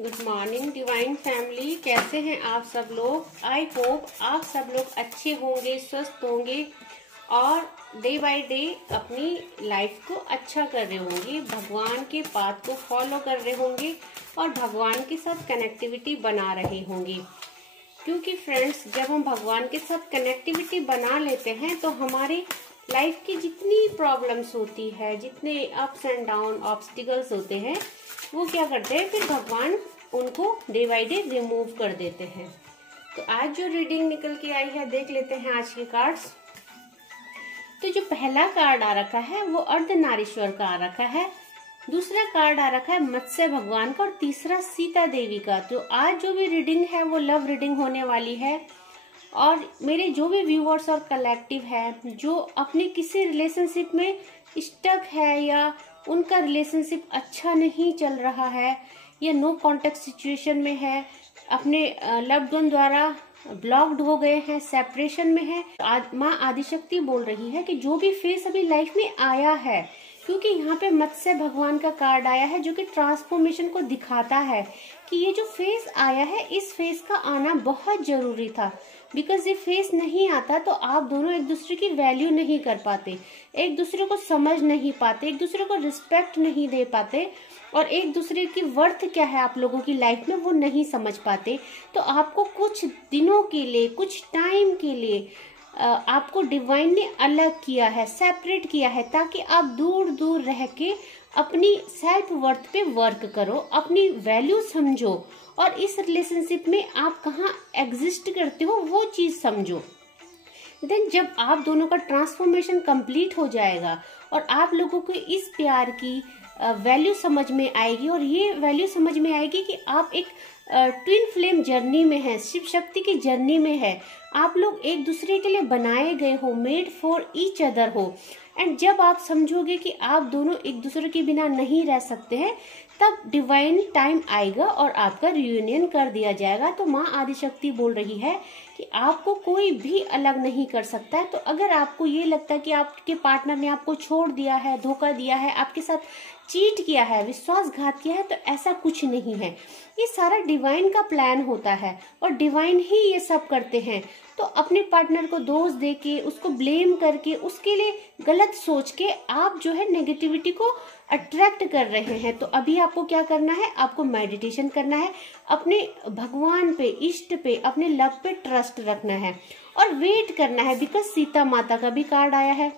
Good morning divine family, कैसे हैं आप सब लोग। आई होप आप सब लोग अच्छे होंगे, स्वस्थ होंगे और डे बाय डे अपनी लाइफ को अच्छा कर रहे होंगे, भगवान के पाथ को फॉलो कर रहे होंगे और भगवान के साथ कनेक्टिविटी बना रहे होंगे। क्योंकि फ्रेंड्स, जब हम भगवान के साथ कनेक्टिविटी बना लेते हैं तो हमारे लाइफ की जितनी प्रॉब्लम्स होती है, जितने अप्स एंड डाउन ऑब्स्टिकल्स होते हैं, वो क्या करते हैं, फिर भगवान उनको डे बाय डे रिमूव कर देते हैं। तो आज जो रीडिंग निकल के आई है, देख लेते हैं आज के कार्ड्स। तो जो पहला कार्ड आ रखा है वो अर्धनारीश्वर का आ रखा है, दूसरा कार्ड आ रखा है मत्स्य भगवान का और तीसरा सीता देवी का। तो आज जो भी रीडिंग है वो लव रीडिंग होने वाली है और मेरे जो भी व्यूअर्स और कलेक्टिव है जो अपने किसी रिलेशनशिप में स्टक है या उनका रिलेशनशिप अच्छा नहीं चल रहा है या नो कॉन्टेक्ट सिचुएशन में है, अपने लव्ड वन द्वारा ब्लॉक्ड हो गए हैं, सेपरेशन में है, माँ आदिशक्ति बोल रही है कि जो भी फेस अभी लाइफ में आया है, क्योंकि यहाँ पे मत्स्य भगवान का कार्ड आया है जो कि ट्रांसफॉर्मेशन को दिखाता है कि ये जो फेस आया है, इस फेस का आना बहुत जरूरी था। बिकॉज ये फेस नहीं आता तो आप दोनों एक दूसरे की वैल्यू नहीं कर पाते, एक दूसरे को समझ नहीं पाते, एक दूसरे को रिस्पेक्ट नहीं दे पाते और एक दूसरे की वर्थ क्या है आप लोगों की लाइफ में वो नहीं समझ पाते। तो आपको कुछ दिनों के लिए, कुछ टाइम के लिए आपको डिवाइन ने अलग किया है, सेपरेट किया है, ताकि आप दूर दूर रह के अपनी सेल्फ वर्थ पे वर्क करो, अपनी वैल्यू समझो और इस रिलेशनशिप में आप कहाँ एग्जिस्ट करते हो वो चीज समझो। देन जब आप दोनों का ट्रांसफॉर्मेशन कंप्लीट हो जाएगा और आप लोगों को इस प्यार की वैल्यू समझ में आएगी और ये वैल्यू समझ में आएगी कि आप एक ट्विन फ्लेम जर्नी में है, शिव शक्ति की जर्नी में है, आप लोग एक दूसरे के लिए बनाए गए हो, मेड फॉर ईच अदर हो। एंड जब आप समझोगे कि आप दोनों एक दूसरे के बिना नहीं रह सकते हैं, तब डिवाइन टाइम आएगा और आपका रियूनियन कर दिया जाएगा। तो माँ आदिशक्ति बोल रही है कि आपको कोई भी अलग नहीं कर सकता है। तो अगर आपको ये लगता है कि आपके पार्टनर ने आपको छोड़ दिया है, धोखा दिया है, आपके साथ चीट किया है, विश्वासघात किया है, तो ऐसा कुछ नहीं है। ये सारा डिवाइन का प्लान होता है और डिवाइन ही ये सब करते हैं। तो अपने पार्टनर को दोष दे के, उसको ब्लेम करके, उसके लिए गलत सोच के आप जो है नेगेटिविटी को अट्रैक्ट कर रहे हैं। तो अभी आपको क्या करना है, आपको मेडिटेशन करना है, अपने भगवान पे, इष्ट पे, अपने लव पे ट्रस्ट रखना है और वेट करना है। बिकॉज सीता माता का भी कार्ड आया है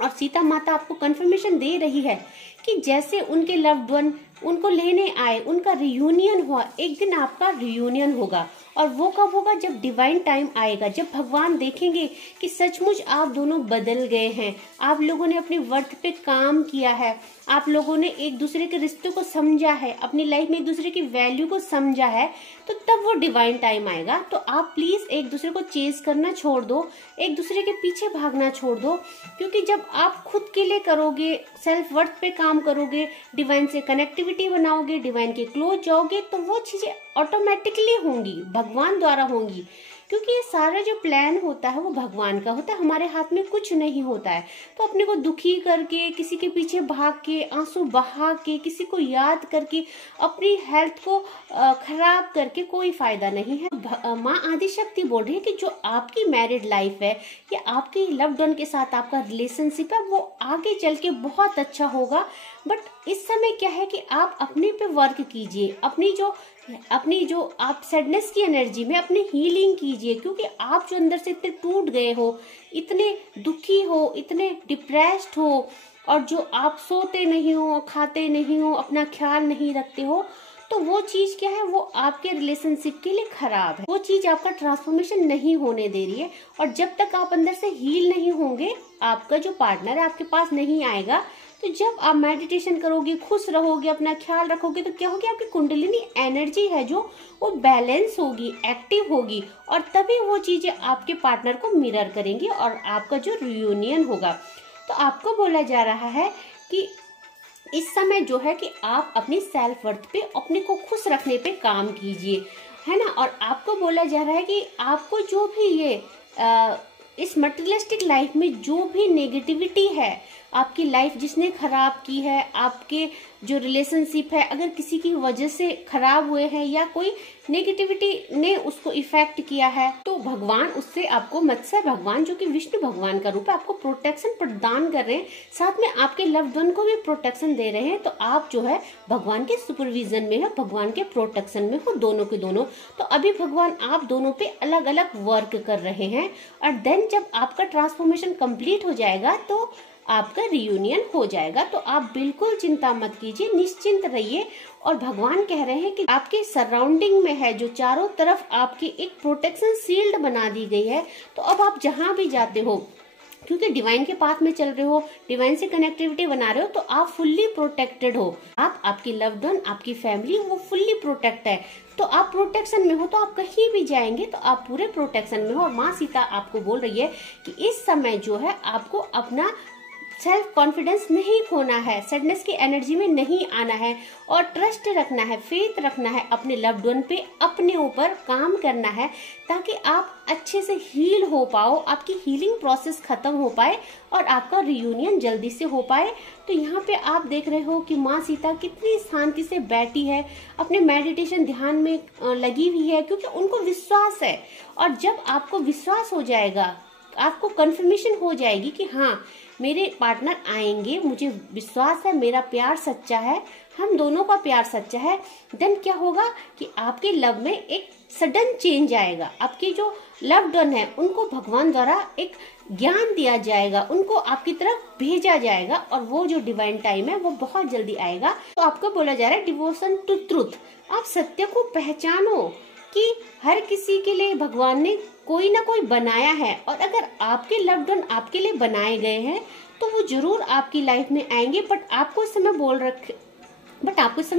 और सीता माता आपको कंफर्मेशन दे रही है कि जैसे उनके लव्ड वन उनको लेने आए, उनका रियूनियन हुआ, एक दिन आपका रियूनियन होगा। और वो कब होगा, जब डिवाइन टाइम आएगा, जब भगवान देखेंगे कि सचमुच आप दोनों बदल गए हैं, आप लोगों ने अपने वर्थ पे काम किया है, आप लोगों ने एक दूसरे के रिश्तों को समझा है, अपनी लाइफ में एक दूसरे की वैल्यू को समझा है, तो तब वो डिवाइन टाइम आएगा। तो आप प्लीज एक दूसरे को चेज करना छोड़ दो, एक दूसरे के पीछे भागना छोड़ दो, क्योंकि जब आप खुद के लिए करोगे, सेल्फ वर्थ पे काम करोगे, डिवाइन से कनेक्टिविटी बनाओगे, डिवाइन के क्लोज जाओगे, तो वो चीजें ऑटोमेटिकली होंगी, भगवान द्वारा होंगी। क्योंकि ये सारा जो प्लान होता है वो भगवान का होता है, हमारे हाथ में कुछ नहीं होता है। तो अपने को दुखी करके, किसी के पीछे भाग के, आंसू बहा के, किसी को याद करके, अपनी हेल्थ को खराब करके कोई फायदा नहीं है। माँ आदिशक्ति बोल रही है कि जो आपकी मैरिड लाइफ है या आपके लव्ड वन के साथ आपका रिलेशनशिप है वो आगे चल के बहुत अच्छा होगा। बट इस समय क्या है कि आप अपने पे वर्क कीजिए, अपनी जो आप सैडनेस की एनर्जी में अपनी हीलिंग कीजिए, क्योंकि आप जो अंदर से इतने टूट गए हो, इतने दुखी हो, इतने डिप्रेस्ड हो और जो आप सोते नहीं हो, खाते नहीं हो, अपना ख्याल नहीं रखते हो, तो वो चीज क्या है, वो आपके रिलेशनशिप के लिए खराब है, वो चीज आपका ट्रांसफॉर्मेशन नहीं होने दे रही है। और जब तक आप अंदर से हील नहीं होंगे, आपका जो पार्टनर है आपके पास नहीं आएगा। तो जब आप मेडिटेशन करोगे, खुश रहोगे, अपना ख्याल रखोगे, तो क्या होगी, आपकी कुंडलिनी एनर्जी है जो वो बैलेंस होगी, एक्टिव होगी और तभी वो चीजें आपके पार्टनर को मिरर करेंगी और आपका जो रियूनियन होगा। तो आपको बोला जा रहा है कि इस समय जो है कि आप अपनी सेल्फ वर्थ पे, अपने को खुश रखने पे काम कीजिए, है ना। और आपको बोला जा रहा है कि आपको जो भी ये इस मटेरियलिस्टिक लाइफ में जो भी नेगेटिविटी है, आपकी लाइफ जिसने खराब की है, आपके जो रिलेशनशिप है अगर किसी की वजह से खराब हुए हैं या कोई नेगेटिविटी ने उसको इफेक्ट किया है, तो भगवान उससे आपको, मत्स्य भगवान जो कि विष्णु भगवान का रूप है, आपको प्रोटेक्शन प्रदान कर रहे हैं, साथ में आपके लव्ड वन को भी प्रोटेक्शन दे रहे हैं। तो आप जो है भगवान के सुपरविजन में हो, भगवान के प्रोटेक्शन में हो, दोनों के दोनों। तो अभी भगवान आप दोनों पे अलग अलग वर्क कर रहे हैं, और देन जब आपका ट्रांसफॉर्मेशन कंप्लीट हो जाएगा तो आपका रियूनियन हो जाएगा। तो आप बिल्कुल चिंता मत कीजिए, निश्चिंत रहिए। और भगवान कह रहे हैं कि आपके सराउंडिंग में है, जो चारों तरफ आपकी एक प्रोटेक्शन शील्ड बना दी गई है। तो अब आप जहां भी जाते हो, क्योंकि डिवाइन के पाथ में चल रहे हो, डिवाइन से कनेक्टिविटी बना रहे हो, तो आप फुल्ली प्रोटेक्टेड हो। आप, आपकी लव्ड वन, आपकी फैमिली वो फुल्ली प्रोटेक्ट है। तो आप प्रोटेक्शन में हो, तो आप कहीं भी जाएंगे तो आप पूरे प्रोटेक्शन में हो। और माँ सीता आपको बोल रही है कि इस समय जो है आपको अपना सेल्फ कॉन्फिडेंस नहीं खोना है, सैडनेस की एनर्जी में नहीं आना है, और ट्रस्ट रखना है, फेथ रखना है अपने लव्ड वन पे, अपने ऊपर काम करना है, ताकि आप अच्छे से हील हो पाओ, आपकी हीलिंग प्रोसेस खत्म हो पाए और आपका रियूनियन जल्दी से हो पाए। तो यहाँ पे आप देख रहे हो कि माँ सीता कितनी शांति से बैठी है, अपने मेडिटेशन ध्यान में लगी हुई है, क्योंकि उनको विश्वास है। और जब आपको विश्वास हो जाएगा, आपको कंफर्मेशन हो जाएगी कि हाँ मेरे पार्टनर आएंगे, मुझे विश्वास है, मेरा प्यार सच्चा है, हम दोनों का प्यार सच्चा है, देन क्या होगा कि आपके लव में एक सडन चेंज आएगा। आपके जो लव्ड वन है उनको भगवान द्वारा एक ज्ञान दिया जाएगा, उनको आपकी तरफ भेजा जाएगा, और वो जो डिवाइन टाइम है वो बहुत जल्दी आएगा। तो आपको बोला जा रहा है डिवोशन टू ट्रूथ, आप सत्य को पहचानो कि हर किसी के लिए भगवान ने कोई ना कोई बनाया है, और अगर आपके लव्ड वन आपके लिए बनाए गए हैं तो वो जरूर आपकी लाइफ में आएंगे। बट आपको इस समय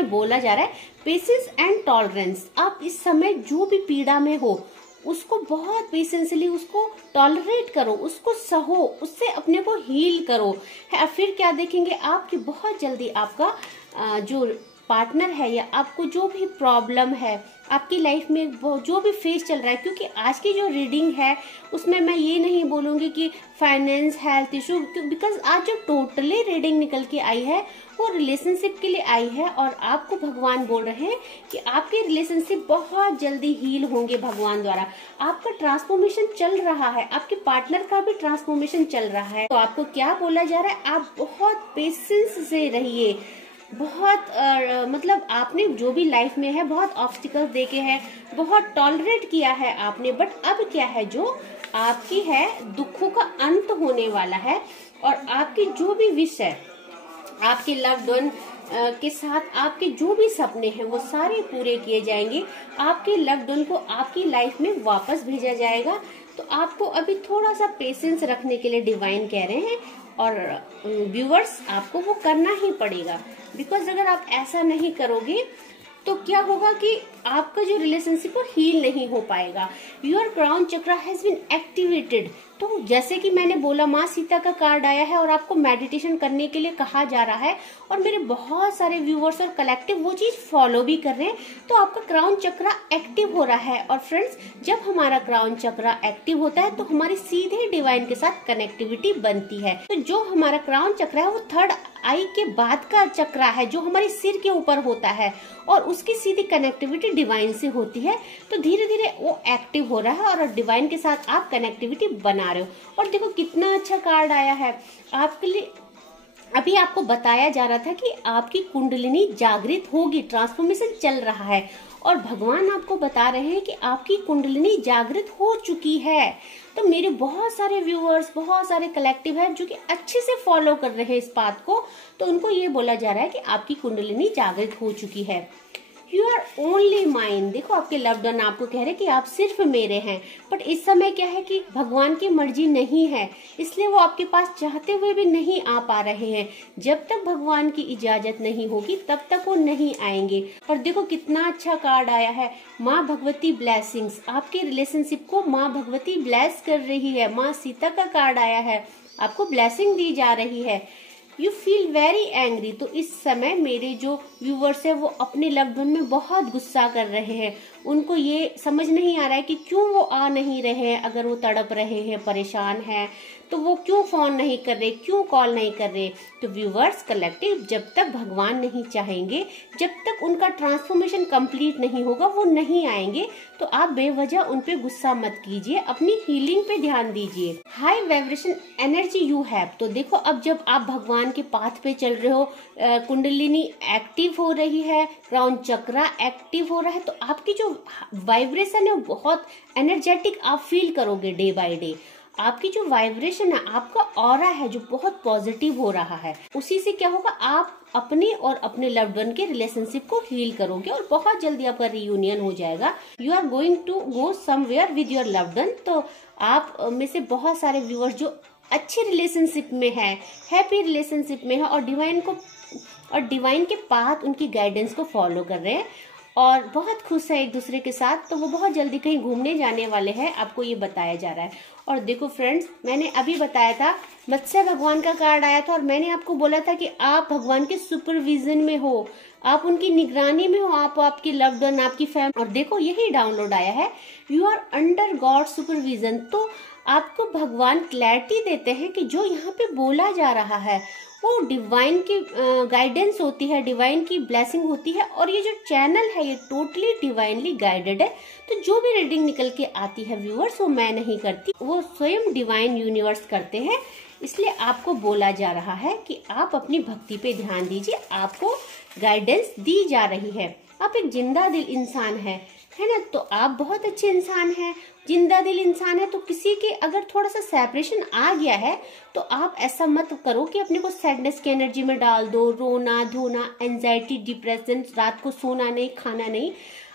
बोला जा रहा है पेशेंस एंड टॉलरेंस। आप इस समय जो भी पीड़ा में हो उसको बहुत पेशेंसली उसको टॉलरेट करो, उसको सहो, उससे अपने को हील करो। फिर क्या देखेंगे आप कि बहुत जल्दी आपका जो पार्टनर है या आपको जो भी प्रॉब्लम है आपकी लाइफ में, वो जो भी फेस चल रहा है, क्योंकि आज की जो रीडिंग है उसमें मैं ये नहीं बोलूंगी कि फाइनेंस, हेल्थ इशू, बिकॉज आज जो टोटली रीडिंग निकल के आई है वो रिलेशनशिप के लिए आई है। और आपको भगवान बोल रहे हैं कि आपके रिलेशनशिप बहुत जल्दी हील होंगे भगवान द्वारा। आपका ट्रांसफॉर्मेशन चल रहा है, आपके पार्टनर का भी ट्रांसफॉर्मेशन चल रहा है। तो आपको क्या बोला जा रहा है, आप बहुत पेशेंस से रहिए। बहुत मतलब आपने जो भी लाइफ में है बहुत ऑब्स्टिकल्स देखे हैं, बहुत टॉलरेट किया है आपने, बट अब क्या है, जो आपकी है दुखों का अंत होने वाला है। और आपकी जो भी विश है, आपके लव्ड वन के साथ आपके जो भी सपने हैं वो सारे पूरे किए जाएंगे। आपके लव्ड वन को आपकी लाइफ में वापस भेजा जाएगा। तो आपको अभी थोड़ा सा पेशेंस रखने के लिए डिवाइन कह रहे हैं। और व्यूअर्स, आपको वो करना ही पड़ेगा, बिकॉज अगर आप ऐसा नहीं करोगे तो क्या होगा कि आपका जो रिलेशनशिप वो हील नहीं हो पाएगा। Your crown chakra has been activated. तो जैसे कि मैंने बोला, माँ सीता का कार्ड आया है और आपको मेडिटेशन करने के लिए कहा जा रहा है, और मेरे बहुत सारे व्यूअर्स और कलेक्टिव वो चीज फॉलो भी कर रहे हैं। तो आपका क्राउन चक्रा एक्टिव हो रहा है। और फ्रेंड्स, जब हमारा क्राउन चक्रा एक्टिव होता है तो हमारी सीधे डिवाइन के साथ कनेक्टिविटी बनती है। तो जो हमारा क्राउन चक्रा है वो थर्ड आई के बाद का चक्रा है, जो हमारे सिर के ऊपर होता है, और उसकी सीधी कनेक्टिविटी डिवाइन से होती है। तो धीरे धीरे वो एक्टिव हो रहा है और डिवाइन के साथ आप कनेक्टिविटी बना रहे हो। और देखो कितना अच्छा कार्ड आया है आपके लिए। अभी आपको बताया जा रहा था कि आपकी कुंडलिनी जागृत होगी, ट्रांसफॉर्मेशन चल रहा है, और भगवान आपको बता रहे हैं कि आपकी कुंडलिनी जागृत हो चुकी है। तो मेरे बहुत सारे व्यूअर्स, बहुत सारे कलेक्टिव है जो कि अच्छे से फॉलो कर रहे हैं इस बात को। तो उनको ये बोला जा रहा है कि आपकी कुंडलिनी जागृत हो चुकी है। You are only mine. देखो आपके लव्ड वन आपको कह रहे हैं कि आप सिर्फ मेरे हैं। बट इस समय क्या है कि भगवान की मर्जी नहीं है, इसलिए वो आपके पास चाहते हुए भी नहीं आ पा रहे हैं। जब तक भगवान की इजाजत नहीं होगी तब तक वो नहीं आएंगे। और देखो कितना अच्छा कार्ड आया है, माँ भगवती ब्लेसिंग्स। आपके रिलेशनशिप को माँ भगवती ब्लेस कर रही है। माँ सीता का कार्ड आया है, आपको ब्लेसिंग दी जा रही है। You feel very angry. तो इस समय मेरे जो व्यूवर्स है वो अपने लव्ड वन में बहुत गुस्सा कर रहे हैं। उनको ये समझ नहीं आ रहा है कि क्यों वो आ नहीं रहे हैं। अगर वो तड़प रहे हैं, परेशान हैं, तो वो क्यों फोन नहीं कर रहे, क्यों कॉल नहीं कर रहे। तो व्यूवर्स कलेक्टिव, जब तक भगवान नहीं चाहेंगे, जब तक उनका ट्रांसफॉर्मेशन कंप्लीट नहीं होगा, वो नहीं आएंगे। तो आप बेवजह उन पे गुस्सा मत कीजिए, अपनी हीलिंग पे ध्यान दीजिए। High vibration energy you have. तो देखो, अब जब आप भगवान के पाथ पे चल रहे हो, कुंडलिनी एक्टिव हो रही है, क्राउन चक्रा एक्टिव हो रहा है, तो आपकी जो वाइब्रेशन है वो बहुत एनर्जेटिक आप फील करोगे डे बाय डे। आपकी जो वाइब्रेशन है, आपका ऑरा है जो बहुत पॉजिटिव हो रहा है, उसी से क्या होगा, आप अपने और अपने लव्ड वन के रिलेशनशिप को हील करोगे और बहुत जल्दी आपका रियूनियन हो जाएगा। You are going to go somewhere with your loved one. तो आप में से बहुत सारे व्यूअर्स जो अच्छे रिलेशनशिप में है, हैप्पी रिलेशनशिप में है और डिवाइन के पाथ, उनकी गाइडेंस को फॉलो कर रहे हैं और बहुत खुश है एक दूसरे के साथ। तो वो बहुत जल्दी कहीं घूमने जाने वाले हैं, आपको ये बताया जा रहा है। और देखो फ्रेंड्स, मैंने अभी बताया था, मत्स्य भगवान का कार्ड आया था और मैंने आपको बोला था कि आप भगवान के सुपरविजन में हो, आप उनकी निगरानी में हो, आप आपके लव्ड वन, आपकी फैमिली। और देखो यही डाउनलोड आया है, you are under God supervision. तो आपको भगवान क्लैरिटी देते हैं कि जो यहाँ पे बोला जा रहा है वो डिवाइन की गाइडेंस होती है, डिवाइन की ब्लेसिंग होती है और ये जो चैनल है ये टोटली डिवाइनली गाइडेड है। तो जो भी रीडिंग निकल के आती है व्यूअर्स, वो मैं नहीं करती, वो स्वयं डिवाइन यूनिवर्स करते हैं। इसलिए आपको बोला जा रहा है कि आप अपनी भक्ति पे ध्यान दीजिए, आपको गाइडेंस दी जा रही है। आप एक जिंदा दिल इंसान है ना, तो आप बहुत अच्छे इंसान हैं, जिंदा दिल इंसान है। तो किसी के अगर थोड़ा सा सेपरेशन आ गया है तो आप ऐसा मत करो कि अपने को सैडनेस की एनर्जी में डाल दो, रोना धोना, एंजाइटी, डिप्रेशन, रात को सोना नहीं, खाना नहीं।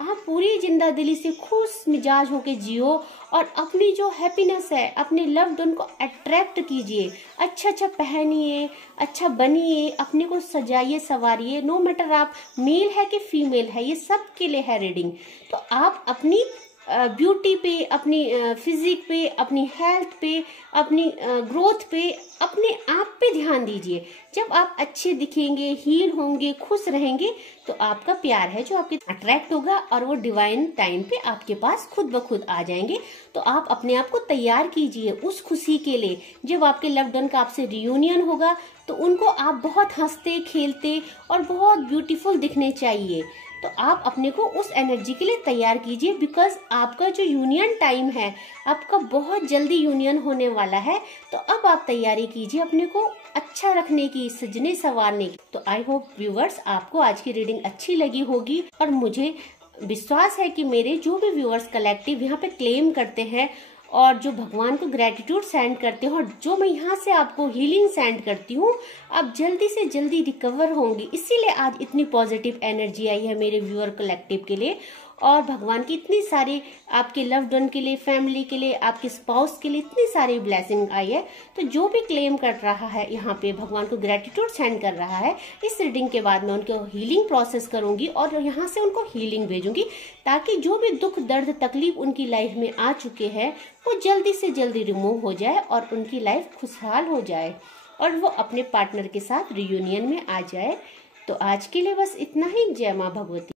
आप पूरी जिंदा दिली से खुश मिजाज होके जियो और अपनी जो हैप्पीनेस है, अपने लव्ड वन को अट्रैक्ट कीजिए, अच्छा अच्छा पहनिए, अच्छा बनिए, अपने को सजाइए संवारिए। नो मैटर आप मेल है कि फीमेल है, ये सब के लिए है रीडिंग। तो आप अपनी ब्यूटी पे, अपनी फिजिक पे, अपनी हेल्थ पे, अपनी ग्रोथ पे, अपने आप पे ध्यान दीजिए। जब आप अच्छे दिखेंगे, हील होंगे, खुश रहेंगे, तो आपका प्यार है जो आपके अट्रैक्ट होगा और वो डिवाइन टाइम पे आपके पास खुद ब खुद आ जाएंगे। तो आप अपने आप को तैयार कीजिए उस खुशी के लिए। जब आपके लव्ड वन का आपसे रियूनियन होगा तो उनको आप बहुत हंसते खेलते और बहुत ब्यूटीफुल दिखने चाहिए। तो आप अपने को उस एनर्जी के लिए तैयार कीजिए, बिकॉज आपका जो यूनियन टाइम है, आपका बहुत जल्दी यूनियन होने वाला है। तो अब आप तैयारी कीजिए अपने को अच्छा रखने की, सजने संवारने की। तो आई होप व्यूअर्स आपको आज की रीडिंग अच्छी लगी होगी और मुझे विश्वास है कि मेरे जो भी व्यूअर्स कलेक्टिव यहाँ पे क्लेम करते हैं और जो भगवान को ग्रेटिट्यूड सेंड करते हो और जो मैं यहाँ से आपको हीलिंग सेंड करती हूँ, आप जल्दी से जल्दी रिकवर होंगी। इसीलिए आज इतनी पॉजिटिव एनर्जी आई है मेरे व्यूअर कलेक्टिव के लिए और भगवान की इतनी सारी आपके लव्ड वन के लिए, फैमिली के लिए, आपके स्पाउस के लिए इतनी सारी ब्लेसिंग आई है। तो जो भी क्लेम कर रहा है यहाँ पे भगवान को ग्रेटिट्यूड सेंड कर रहा है, इस रीडिंग के बाद मैं उनको हीलिंग प्रोसेस करूंगी और यहाँ से उनको हीलिंग भेजूंगी, ताकि जो भी दुख दर्द तकलीफ उनकी लाइफ में आ चुके हैं वो जल्दी से जल्दी रिमूव हो जाए और उनकी लाइफ खुशहाल हो जाए और वो अपने पार्टनर के साथ रियूनियन में आ जाए। तो आज के लिए बस इतना ही। जय माँ भगवती।